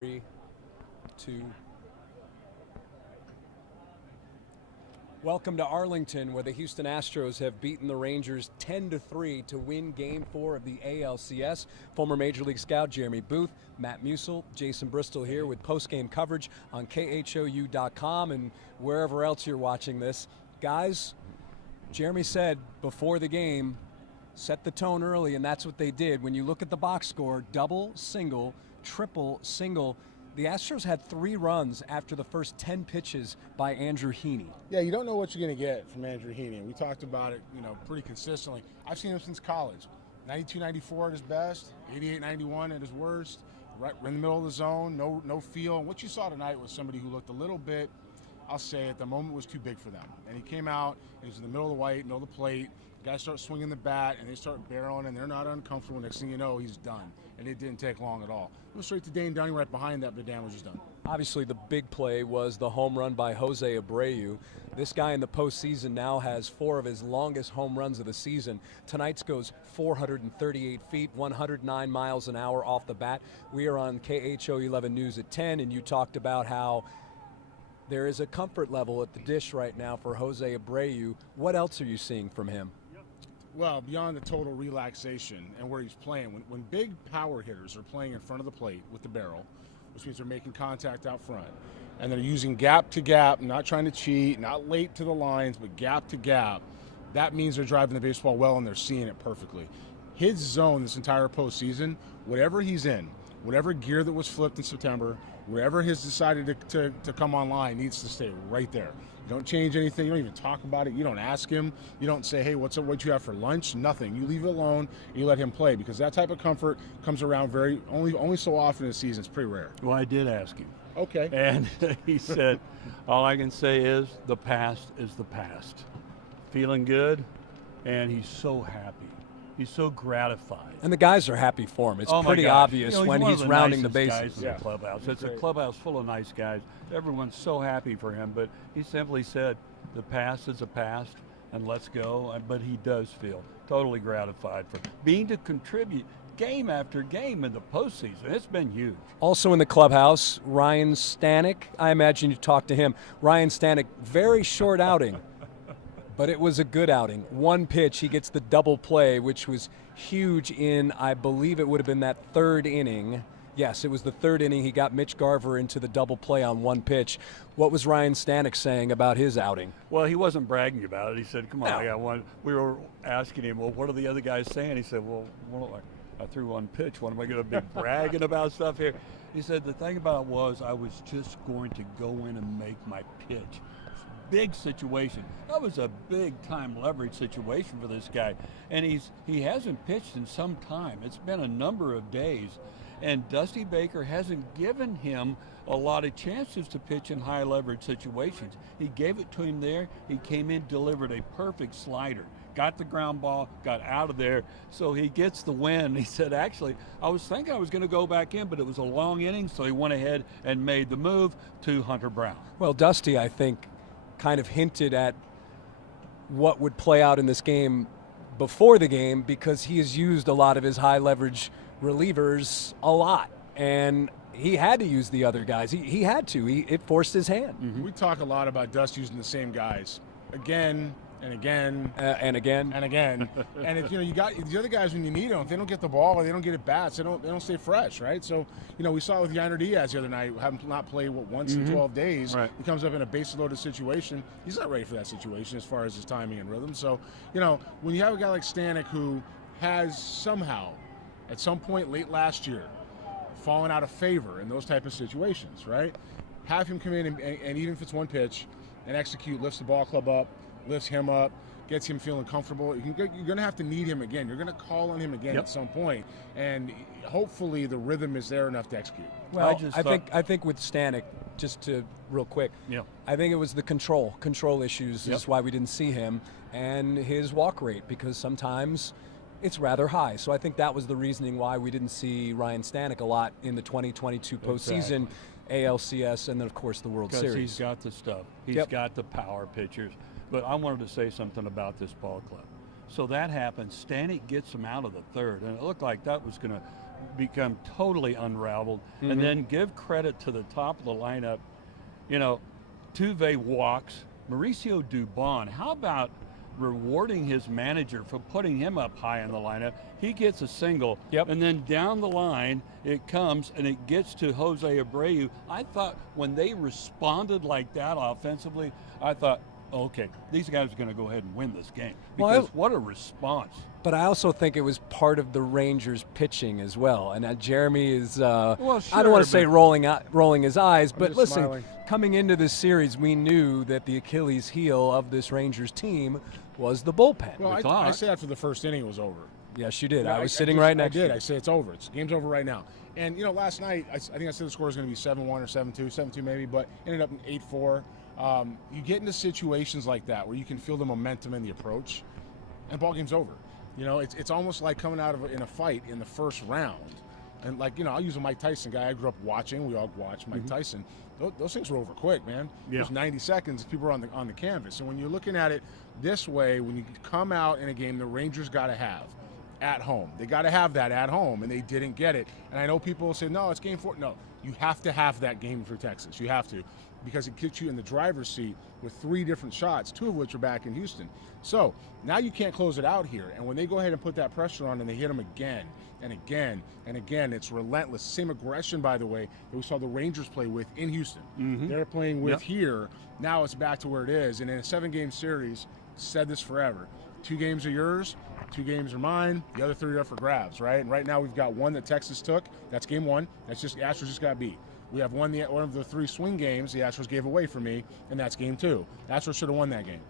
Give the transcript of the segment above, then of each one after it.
3, 2. Welcome to Arlington, where the Houston Astros have beaten the Rangers 10-3 to win Game 4 of the ALCS. Former Major League scout Jeremy Booth, Matt Musil, Jason Bristol here with post-game coverage on KHOU.com and wherever else you're watching this. Guys, Jeremy said before the game, set the tone early, and that's what they did. When you look at the box score, double, single, triple, single. The Astros had 3 runs after the first 10 pitches by Andrew Heaney. Yeah, you don't know what you're going to get from Andrew Heaney. We talked about it, pretty consistently. I've seen him since college. 92, 94 at his best, 88, 91 at his worst, right in the middle of the zone, no feel. And what you saw tonight was somebody who looked a little bit, I'll say it, the moment was too big for them. And he came out, he was in the middle of the white, middle of the plate. Guys start swinging the bat, and they start barreling, and they're not uncomfortable. Next thing you know, he's done. And it didn't take long at all. It was straight to Dane Dunning right behind that, but the damage was done. Obviously, the big play was the home run by Jose Abreu. This guy in the postseason now has 4 of his longest home runs of the season. Tonight's goes 438 feet, 109 miles an hour off the bat. We are on KHO 11 News at 10, and you talked about how there is a comfort level at the dish right now for Jose Abreu. What else are you seeing from him? Well, beyond the total relaxation and where he's playing, when big power hitters are playing in front of the plate with the barrel, which means they're making contact out front, and they're using gap to gap, not trying to cheat, not late to the lines, but gap to gap, that means they're driving the baseball well and they're seeing it perfectly. His zone this entire postseason, whatever he's in, whatever gear that was flipped in September, wherever he's decided to come online, needs to stay right there. You don't change anything. You don't even talk about it. You don't ask him. You don't say, hey, what's up? What you have for lunch? Nothing. You leave it alone and you let him play, because that type of comfort comes around only so often in the season. It's pretty rare. Well, I did ask him. Okay. And he said, all I can say is the past is the past. Feeling good, and he's so happy. He's so gratified. And the guys are happy for him. It's pretty obvious when he's rounding the bases. Guys in the clubhouse. It's a clubhouse full of nice guys. Everyone's so happy for him, but he simply said, the past is a past, and let's go. But he does feel totally gratified for being to contribute game after game in the postseason. It's been huge. Also in the clubhouse, Ryan Stanek. I imagine you talked to him. Ryan Stanek, very short outing. But it was a good outing. 1 pitch, he gets the double play, which was huge in, I believe it would have been that 3rd inning. Yes, it was the 3rd inning. He got Mitch Garver into the double play on 1 pitch. What was Ryan Stanek saying about his outing? Well, he wasn't bragging about it. He said, come on, I got one. We were asking him, well, what are the other guys saying? He said, well I threw 1 pitch. What am I going to be bragging about stuff here? He said, the thing about it was I was just going to go in and make my pitch. Big situation. That was a big time leverage situation for this guy, and he hasn't pitched in some time. It's been a number of days, and Dusty Baker hasn't given him a lot of chances to pitch in high leverage situations. He gave it to him there. He came in, delivered a perfect slider, got the ground ball, got out of there, so he gets the win. He said, actually, I was thinking I was going to go back in, but it was a long inning, so he went ahead and made the move to Hunter Brown. Well, Dusty, I think, kind of hinted at what would play out in this game before the game, because he has used a lot of his high leverage relievers a lot, and he had to use the other guys. He had to. It forced his hand. Mm-hmm. We talk a lot about Dust using the same guys again and again and again and again. And if you got the other guys when you need them, if they don't get the ball or they don't get at bats, they don't stay fresh, right? So we saw with Yainer Diaz the other night, having not played once in 12 days. Right. He comes up in a base-loaded situation. He's not ready for that situation as far as his timing and rhythm. So when you have a guy like Stanek who has somehow, at some point late last year, fallen out of favor in those type of situations, right? Have him come in and even if it's 1 pitch, and execute, lifts the ball club up, lifts him up, gets him feeling comfortable. You're going to have to need him again. You're going to call on him again at some point, and hopefully the rhythm is there enough to execute. Well, I think with Stanek, just to real quick, I think it was the control issues is why we didn't see him, and his walk rate, because sometimes it's rather high. So I think that was the reasoning why we didn't see Ryan Stanek a lot in the 2022 postseason. ALCS, and then, of course, the World Series. Because he's got the stuff. He's got the power pitchers. But I wanted to say something about this ball club. So that happens. Stanek gets him out of the 3rd, and it looked like that was going to become totally unraveled. And then give credit to the top of the lineup. You know, Tuve walks. Mauricio Dubon, how about rewarding his manager for putting him up high in the lineup? He gets a single, and then down the line it comes and it gets to Jose Abreu. I thought when they responded like that offensively, I thought, okay, these guys are going to go ahead and win this game, because what a response. But I also think it was part of the Rangers pitching as well. And Jeremy is, I don't want to say rolling his eyes, but listen, smiling. Coming into this series, we knew that the Achilles heel of this Rangers team was the bullpen. Well, I said after the first inning it was over. Yes, you did. Yeah, I was sitting right next to you. I said it's over. Game's over right now. And, you know, last night, I think I said the score was going to be 7-1 or 7-2, 7-2 maybe, but ended up in 8-4. You get into situations like that where you can feel the momentum in the approach, and ball game's over. You know, it's almost like coming out of in a fight in the first round. And, like, you know, I'll use a Mike Tyson guy I grew up watching. We all watched Mike Tyson. Those things were over quick, man. Yeah. There's 90 seconds, people are on the canvas. And when you're looking at it this way, when you come out in a game the Rangers got to have at home. They got to have that at home, and they didn't get it. And I know people will say, no, it's game 4. No, you have to have that game for Texas. You have to, because it gets you in the driver's seat with 3 different shots, 2 of which are back in Houston. So now you can't close it out here. And when they go ahead and put that pressure on and they hit them again and again and again, it's relentless. Same aggression, by the way, that we saw the Rangers play with in Houston. They're playing with here. Now it's back to where it is. And in a 7-game series, said this forever, 2 games are yours, 2 games are mine, the other 3 are up for grabs, right? And right now we've got 1 that Texas took. That's game 1. That's just Astros just got beat. We have one of the 3 swing games the Astros gave away from me, and that's game 2. Astros should have won that game.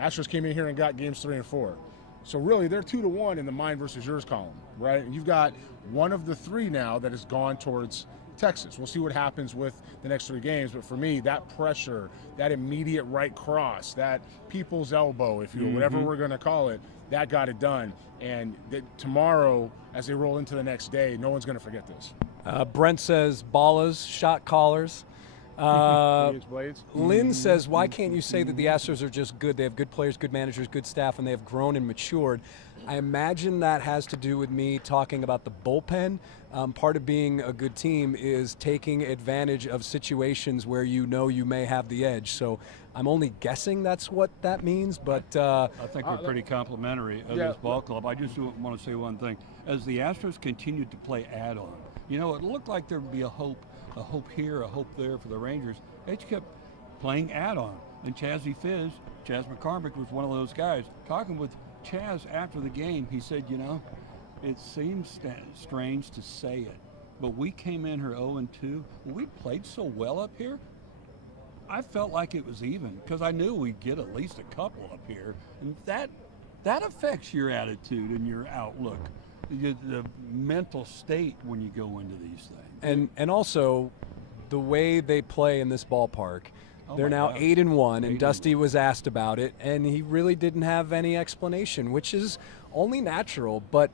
Astros came in here and got games 3 and 4. So really, they're 2-1 in the mine versus yours column, right? And you've got one of the 3 now that has gone towards Texas. We'll see what happens with the next 3 games, but for me, that pressure, that immediate right cross, that people's elbow, if you will, whatever we're going to call it, that got it done. And tomorrow, as they roll into the next day, no one's going to forget this. Brent says ballas, shot callers. Lynn says, why can't you say that the Astros are just good? They have good players, good managers, good staff, and they have grown and matured. I imagine that has to do with me talking about the bullpen. Part of being a good team is taking advantage of situations where you know you may have the edge. So I'm only guessing that's what that means, but I think we're pretty complimentary of this ball club. I just want to say one thing. As the Astros continued to play add-on, you know, it looked like there would be a hope here, a hope there for the Rangers. They just kept playing add-on. And Chaz McCormick was one of those guys. Talking with Chaz after the game, he said, you know, it seems strange to say it, but we came in here 0-2. We played so well up here, I felt like it was even, because I knew we'd get at least a couple up here. And that affects your attitude and your outlook, the mental state when you go into these things. And also the way they play in this ballpark. They're now 8-1, and Dusty was asked about it, and he really didn't have any explanation, which is only natural. But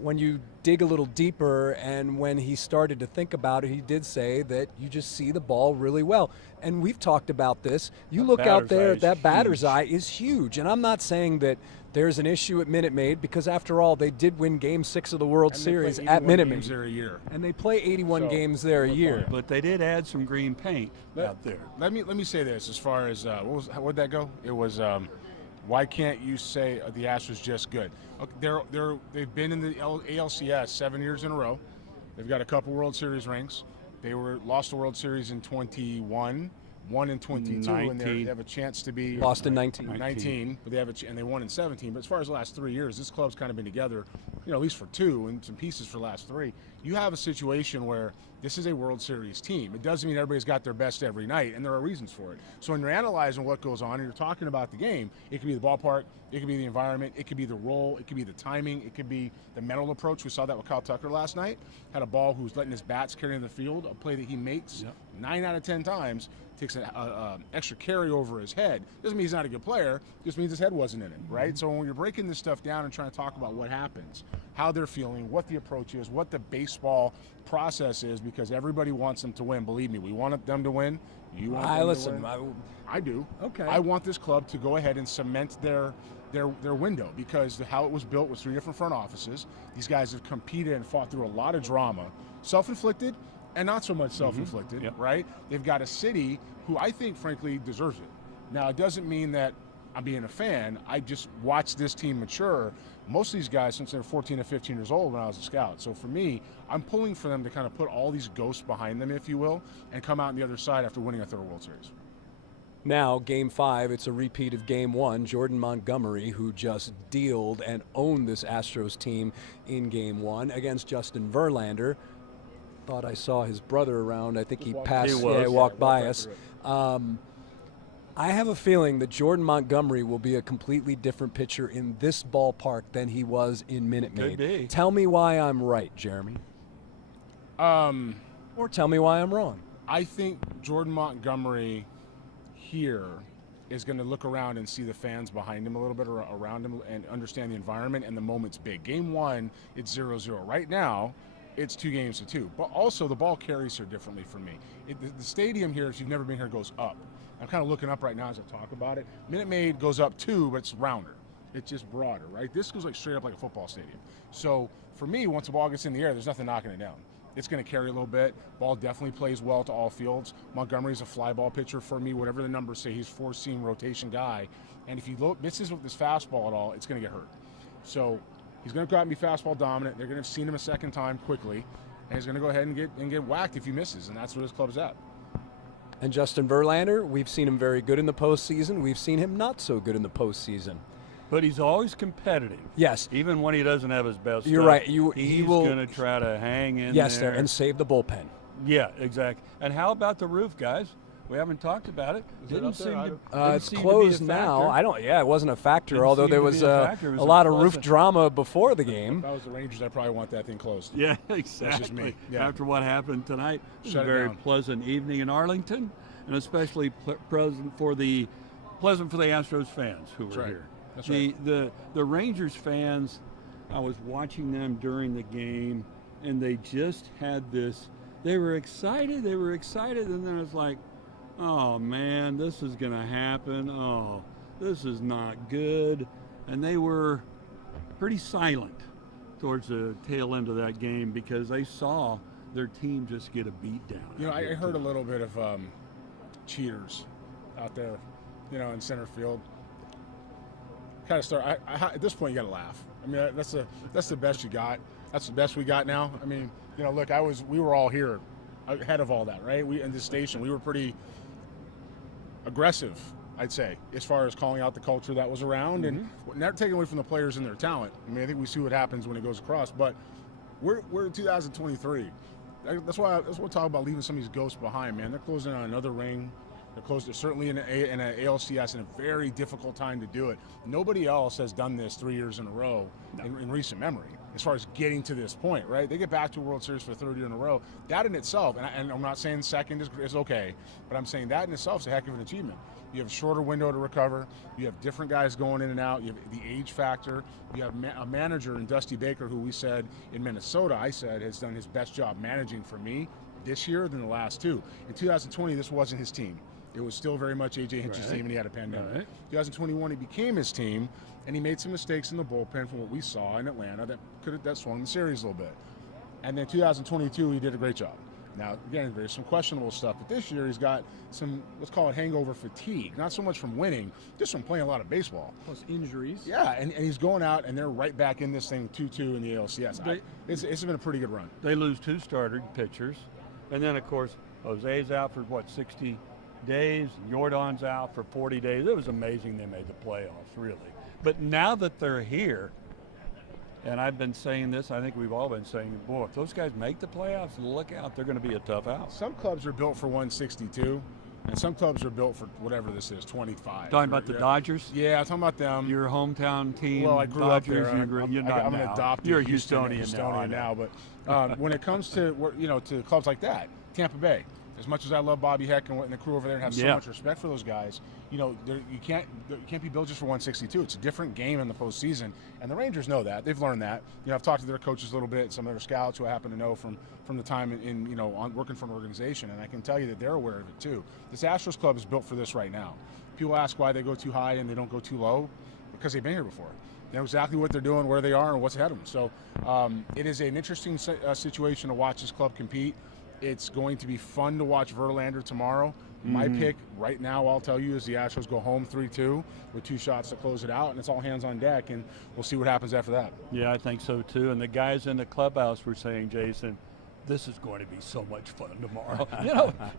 when you dig a little deeper, and when he started to think about it, he did say that you just see the ball really well. And we've talked about this. You look out there, that batter's eye is huge. And I'm not saying that there's an issue at Minute Maid, because after all, they did win Game 6 of the World Series at Minute Maid. There a year. And they play 81 games there a year. But they did add some green paint out there. Let me say this as far as where'd that go? It was why can't you say the Astros just good? Okay, they've been in the ALCS 7 years in a row. They've got a couple World Series rings. They lost the World Series in 21. 1 in 22, and they have a chance to be lost in 19, but they have and they won in 17. But as far as the last 3 years, this club's kind of been together, you know, at least for 2 and some pieces for the last 3. You have a situation where this is a World Series team. It doesn't mean everybody's got their best every night, and there are reasons for it. So when you're analyzing what goes on and you're talking about the game, it could be the ballpark, it could be the environment, it could be the role, it could be the timing, it could be the mental approach. We saw that with Kyle Tucker last night. Had a ball who was letting his bats carry in the field, a play that he makes 9 out of 10 times takes an extra carry over his head. Doesn't mean he's not a good player, just means his head wasn't in it, right? So when you're breaking this stuff down and trying to talk about what happens, how they're feeling, what the approach is, what the baseball process is, because everybody wants them to win. Believe me, we want them to win. You want them to win? I do. Okay. I want this club to go ahead and cement their window, because how it was built was 3 different front offices. These guys have competed and fought through a lot of drama, self-inflicted and not so much self-inflicted, right? They've got a city who I think, frankly, deserves it. Now, it doesn't mean that I'm being a fan. I just watched this team mature. Most of these guys, since they were 14 or 15 years old when I was a scout. So for me, I'm pulling for them to kind of put all these ghosts behind them, if you will, and come out on the other side after winning a 3rd World Series. Now, Game 5, it's a repeat of Game 1. Jordan Montgomery, who just dealed and owned this Astros team in Game 1 against Justin Verlander. Thought I saw his brother around. I think he passed. He walked by us. I have a feeling that Jordan Montgomery will be a completely different pitcher in this ballpark than he was in Minute Maid. Tell me why I'm right, Jeremy. Or tell me why I'm wrong. I think Jordan Montgomery here is going to look around and see the fans behind him a little bit, or around him, and understand the environment, and the moment's big. Game 1, it's 0-0. Right now, it's 2-2. But also, the ball carries here differently for me. The stadium here, if you've never been here, goes up. I'm kind of looking up right now as I talk about it. Minute Maid goes up too, but it's rounder. It's just broader, right? This goes like straight up like a football stadium. So for me, once the ball gets in the air, there's nothing knocking it down. It's going to carry a little bit. Ball definitely plays well to all fields. Montgomery's a fly ball pitcher for me. Whatever the numbers say, he's 4-seam rotation guy. And if he misses with this fastball at all, it's going to get hurt. So he's going to go out and be fastball dominant. They're going to have seen him a second time quickly, and he's going to go ahead and get whacked if he misses, and that's where this club's at. And Justin Verlander, we've seen him very good in the postseason. We've seen him not so good in the postseason. But he's always competitive. Yes. Even when he doesn't have his best You're stuff, right. He's going to try to hang in there. And save the bullpen. Yeah, exactly. And how about the roof, guys? We haven't taled about it. It's closed now. It wasn't a factor, although there was a lot of roof drama before the game. If I was the Rangers, I'd probably want that thing closed. Yeah, exactly. That's just me. Yeah. After what happened tonight, it was a very pleasant evening in Arlington, and especially pleasant for the Astros fans who were here. That's right. The Rangers fans, I was watching them during the game, and they just had this. They were excited, and then it's like, oh man, this is going to happen. Oh, this is not good. And they were pretty silent towards the tail end of that game because they saw their team just get a beat down. You know, I heard a little bit of cheaters out there, in center field. Kind of start. At this point, you got to laugh. I mean, that's the best you got. That's the best we got now. I mean, look, we were all here ahead of all that, right? We in this station, we were pretty aggressive, I'd say, as far as calling out the culture that was around, and not taking away from the players and their talent. I mean, I think we see what happens when it goes across. But we're in 2023. That's why we'll talk about leaving some of these ghosts behind, man. They're closing on another ring. They're certainly in an ALCS in a very difficult time to do it. Nobody else has done this 3 years in a row in recent memory, as far as getting to this point, right? They get back to a World Series for the 3rd year in a row. That in itself, and I'm not saying second is okay, but I'm saying that in itself is a heck of an achievement. You have a shorter window to recover. You have different guys going in and out. You have the age factor. You have a manager in Dusty Baker, who we said in Minnesota, has done his best job managing for me this year than the last 2. In 2020, this wasn't his team. It was still very much A.J. Hinch's team, and he had a pandemic. Right. 2021, he became his team, and he made some mistakes in the bullpen from what we saw in Atlanta that swung the series a little bit. And then 2022, he did a great job. Now, again, there's some questionable stuff, but this year he's got some, let's call it hangover fatigue. Not so much from winning, just from playing a lot of baseball. Plus injuries. Yeah, and he's going out, and they're right back in this thing 2-2 in the ALCS. It's been a pretty good run. They lose 2 starter pitchers, and then, of course, Jose's out for, 60 days. Jordan's out for 40 days. It was amazing they made the playoffs, really. But now that they're here, and I've been saying this, I think we've all been saying, boy, if those guys make the playoffs, look out, they're going to be a tough out. Some clubs are built for 162, and some clubs are built for whatever this is, 25. Talking about the Dodgers? Yeah, I'm talking about them. Your hometown team. Well, I grew Dodgers, up there. I'm an adopted You're a Houstonian now. But when it comes to to clubs like that, Tampa Bay, as much as I love Bobby Heck and the crew over there and have so much respect for those guys, you know, you can't be built just for 162. It's a different game in the postseason, and the Rangers know that. They've learned that. You know, I've talked to their coaches a little bit, some of their scouts who I happen to know from the time in you know, working for an organization, and I can tell you that they're aware of it too. This Astros club is built for this right now. People ask why they go too high and they don't go too low, because they've been here before. They know exactly what they're doing, where they are, and what's ahead of them. So it is an interesting situation to watch this club compete. It's going to be fun to watch Verlander tomorrow. My pick right now, I'll tell you, is the Astros go home 3-2 with 2 shots to close it out, and it's all hands on deck, and we'll see what happens after that. Yeah, I think so too. And the guys in the clubhouse were saying, Jason, this is going to be so much fun tomorrow.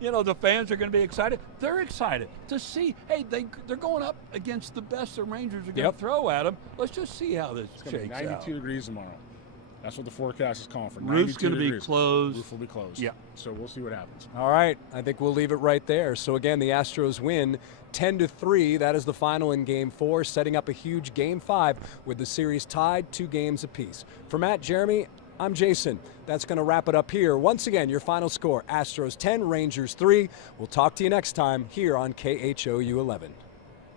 you know, the fans are going to be excited. They're excited to see. Hey, they're going up against the best the Rangers are going to throw at them. Let's just see how this shakes out. 92 degrees tomorrow. That's what the forecast is calling for. Roof's going to be closed. Roof will be closed. Yeah. So we'll see what happens. All right. I think we'll leave it right there. So again, the Astros win 10-3. That is the final in Game 4, setting up a huge Game 5 with the series tied 2 games apiece. For Matt, Jeremy, I'm Jason. That's going to wrap it up here. Once again, your final score, Astros 10, Rangers 3. We'll talk to you next time here on KHOU 11.